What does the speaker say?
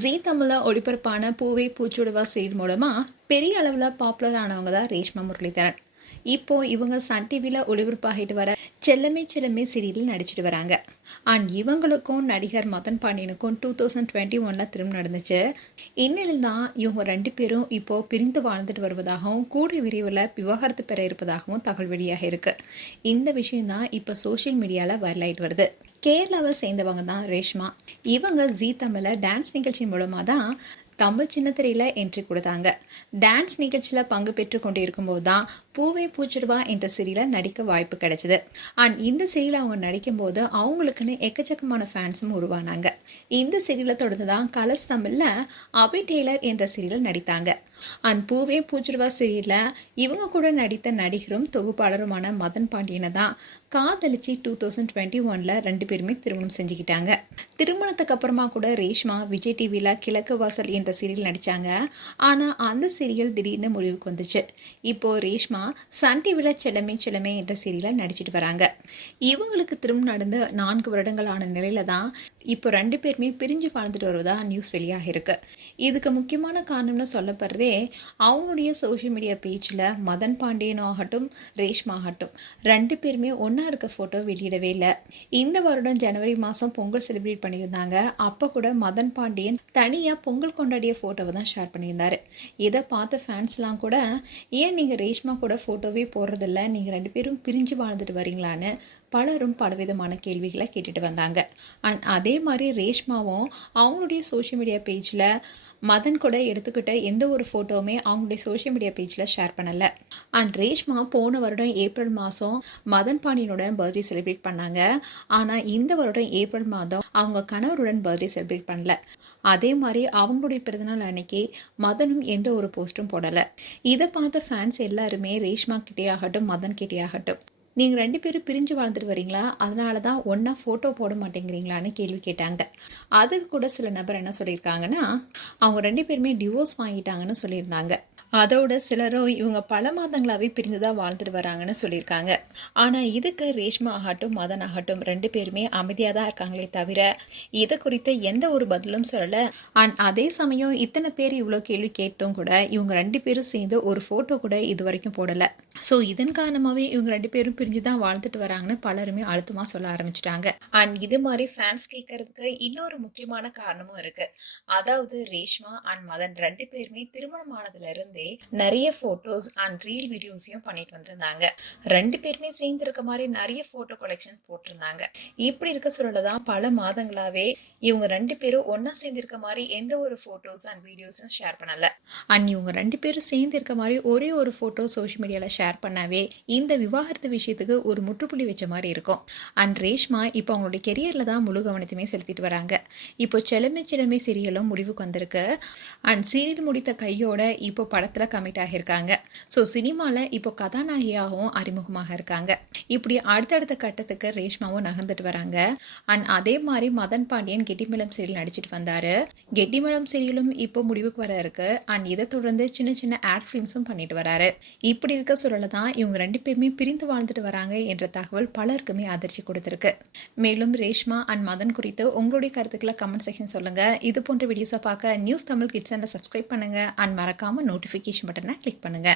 ஜீ தமிழ்ல ஒளிபரப்பான பூவே பூச்சுடவா சீரியல் மூலமா பெரிய அளவுல பாப்புலர் ஆனவங்க தான் ரேஷ்மா முரளிதரன். இப்போ இவங்க சன் டிவில ஒளிபரப்பாகிட்டு வர செல்லமே செல்லமே சீரியலில் நடிச்சிட்டு வராங்க. அண்ட் இவங்களுக்கும் நடிகர் மதன் பாண்டியனுக்கும் 2021 திரும்ப நடந்துச்சு. இந்நிலையில் தான் இவங்க ரெண்டு பேரும் இப்போ பிரிந்து வாழ்ந்துட்டு வருவதாகவும் கூடிய விரைவில் விவாகரத்து பெற இருப்பதாகவும் தகவல் வெளியாக இருக்கு. இந்த விஷயம் தான் இப்போ சோஷியல் மீடியால வைரல் ஆயிட்டு வருது. கேரளாவை சேர்ந்தவங்க தான் ரேஷ்மா. இவங்க ஜீ தமிழ டான்ஸ் நிகழ்ச்சி மூலமாக தான் தமிழ் சின்னத்திரையில் என்ட்ரி கொடுத்தாங்க. டான்ஸ் நிகழ்ச்சியில் பங்கு பெற்று கொண்டு இருக்கும்போது தான் பூவே பூச்சிடுவா என்ற சீரியல நடிக்க வாய்ப்பு கிடைச்சிது. அண்ட் இந்த சீரியல் அவங்க நடிக்கும்போது அவங்களுக்குன்னு எக்கச்சக்கமான ஃபேன்ஸும் உருவானாங்க. இந்த சீரியலை தொடர்ந்து தான் கலர்ஸ் தமிழில் அபி டெய்லர் என்ற சீரியல் நடித்தாங்க. அண்ட் பூவே பூச்சிடுவா சீரியலில் இவங்க கூட நடித்த நடிகரும் தொகுப்பாளருமான மதன் பாண்டியனை தான் காதலிச்சு 2021 ரெண்டு பேருமே திருமணம் செஞ்சுக்கிட்டாங்க. திருமணத்துக்கு அப்புறமா கூட ரேஷ்மா விஜய் டிவியில் கிழக்கு வாசல் என்ற சீரியல் நடித்தாங்க. ஆனால் அந்த சீரியல் திடீர்னு முடிவுக்கு வந்துச்சு. இப்போது ரேஷ்மா சன் டிவியில் செல்லமே செல்லமே என்ற சீரியலில் நடிச்சிட்டு வராங்க. இவங்களுக்கு திரும்ப நடந்து 4 வருடங்கள் ஆன நிலையில தான் இப்போ ரெண்டு பேருமே பிரிஞ்சு வாழ்ந்துட்டு வருவதா நியூஸ் வெளியாக இருக்கு. இதுக்கு முக்கியமான காரணம்னு சொல்லப்படுறதே அவங்களுடைய சோஷியல் மீடியா பேஜில் மதன் பாண்டியன் ஆகட்டும் ரேஷ்மா ஆகட்டும் ரெண்டு பேருமே ஒன்றா இருக்க ஃபோட்டோ வெளியிடவே இல்லை. இந்த வருடம் ஜனவரி மாதம் பொங்கல் செலிப்ரேட் பண்ணியிருந்தாங்க. அப்போ கூட மதன் பாண்டியன் தனியாக பொங்கல் கொண்டாடிய ஃபோட்டோவை தான் ஷேர் பண்ணியிருந்தாரு. இதை பார்த்த ஃபேன்ஸ்லாம் கூட ஏன் நீங்கள் ரேஷ்மா கூட ஃபோட்டோவே போடுறதில்ல, நீங்கள் ரெண்டு பேரும் பிரிஞ்சு வாழ்ந்துட்டு வரீங்களான்னு பலரும் பலவிதமான கேள்விகளை கேட்டுட்டு வந்தாங்க. அண்ட் அதே மாதிரி ரேஷ்மாவும் அவங்களுடைய சோஷியல் மீடியா பேஜில் மதன் கூட எடுத்துக்கிட்ட எந்த ஒரு ஃபோட்டோவுமே அவங்களுடைய சோஷியல் மீடியா பேஜில் ஷேர் பண்ணலை. அண்ட் ரேஷ்மா போன வருடம் ஏப்ரல் மாதம் மதன் பாண்டியனோட பர்த்டே செலிப்ரேட் பண்ணாங்க. ஆனால் இந்த வருடம் ஏப்ரல் மாதம் அவங்க கணவருடன் பர்த்டே செலிப்ரேட் பண்ணல. அதே மாதிரி அவங்களுடைய பிறந்தநாள் அன்னைக்கு மதனும் எந்த ஒரு போஸ்ட்டும் போடலை. இதை பார்த்த ஃபேன்ஸ் எல்லாருமே ரேஷ்மா கிட்டே ஆகட்டும் மதன் கிட்டே ஆகட்டும் நீங்கள் ரெண்டு பேரும் பிரிஞ்சு வாழ்ந்துட்டு வரீங்களா, அதனால தான் ஒன்றா ஃபோட்டோ போட மாட்டேங்கிறீங்களான்னு கேள்வி கேட்டாங்க. அதுக்கு கூட சில நபர் என்ன சொல்லியிருக்காங்கன்னா அவங்க ரெண்டு பேருமே டிவோர்ஸ் வாங்கிட்டாங்கன்னு சொல்லியிருந்தாங்க. அதோட சிலரும் இவங்க பல மாதங்களாகவே பிரிந்து தான் வாழ்ந்துட்டு வராங்கன்னு சொல்லியிருக்காங்க. ஆனால் இதுக்கு ரேஷ்மா ஆகட்டும் மதன் ஆகட்டும் ரெண்டு பேருமே அமைதியாக தான் இருக்காங்களே தவிர இதை குறித்த எந்த ஒரு பதிலும் சொல்லலை. அண்ட் அதே சமயம் இத்தனை பேர் இவ்வளோ கேள்வி கேட்டும் கூட இவங்க ரெண்டு பேரும் சேர்ந்து ஒரு ஃபோட்டோ கூட இது வரைக்கும் போடலை. ஸோ இதன் காரணமாகவே இவங்க ரெண்டு பேரும் பிரிஞ்சு தான் வாழ்ந்துட்டு வராங்கன்னு பலருமே அழுத்தமாக சொல்ல ஆரம்பிச்சிட்டாங்க. அண்ட் இது மாதிரி ஃபேன்ஸ் கேட்கறதுக்கு இன்னொரு முக்கியமான காரணமும் இருக்கு. அதாவது ரேஷ்மா அண்ட் மதன் ரெண்டு பேருமே திருமணம் ஆனதுல இருந்தே நிறைய போட்டோஸ் அண்ட் ரீல் வீடியோஸையும் பண்ணிட்டு வந்திருந்தாங்க. ரெண்டு பேருமே சேர்ந்து இருக்க மாதிரி நிறைய போட்டோ கலெக்ஷன் போட்டிருந்தாங்க. இப்படி இருக்க சொல்லதான் பல மாதங்களாவே இவங்க ரெண்டு பேரும் ஒன்னா சேர்ந்து இருக்க மாதிரி எந்த ஒரு போட்டோஸ் அண்ட் வீடியோஸும் ஷேர் பண்ணல. அண்ட் இவங்க ரெண்டு பேரும் சேர்ந்து இருக்க மாதிரி ஒரே ஒரு போட்டோ சோஷியல் மீடியால ஷேர் பண்ணாவே இந்த விவாகரத்து விஷயத்துக்கு ஒரு முற்றுப்புள்ளி வச்ச மாதிரி இருக்கும். அண்ட் ரேஷ்மா இப்போ அவங்களுடைய கெரியர்ல தான் முழு கவனத்தையுமே செலுத்திட்டு வராங்க. இப்போ செல்லமே செல்லமே சீரியலும் முடிவுக்கு வந்திருக்கு. அண்ட் சீரியல் முடித்த கையோட இப்போ படத்துல கமிட் ஆகியிருக்காங்க. ஸோ சினிமாவில் இப்போ கதாநாயகியாகவும் அறிமுகமாக இருக்காங்க. இப்படி அடுத்தடுத்த கட்டத்துக்கு ரேஷ்மாவும் நகர்ந்துட்டு வராங்க. அண்ட் அதே மாதிரி மதன் பாண்டியன் கெட்டிமலம் சீரியல் நடிச்சிட்டு வந்தாரு. கெட்டிமலம் சீரியலும் இப்போ முடிவுக்கு வர இருக்கு. அண்ட் இதை தொடர்ந்து சின்ன சின்ன ஆட் ஃபிலிம்ஸும் பண்ணிட்டு வராரு. இப்படி இருக்க சூழல தான் இவங்க ரெண்டு பேருமே பிரிந்து வாழ்ந்துட்டு வராங்க என்ற தகவல் பலருக்குமே அதிர்ச்சி கொடுத்திருக்கு. மேலும் ரேஷ்மா அண்ட் மதன் குறித்து உங்களுடைய கருத்துக்களை கமெண்ட் செக்ஷன் சொல்லுங்க. இது போன்ற வீடியோஸை பார்க்க நியூஸ் தமிழ் கிட்ஸ் சேனலை சப்ஸ்கிரைப் பண்ணுங்க. அண்ட் மறக்காம நோட்டிஃபிகேஷன் பட்டனை கிளிக் பண்ணுங்க.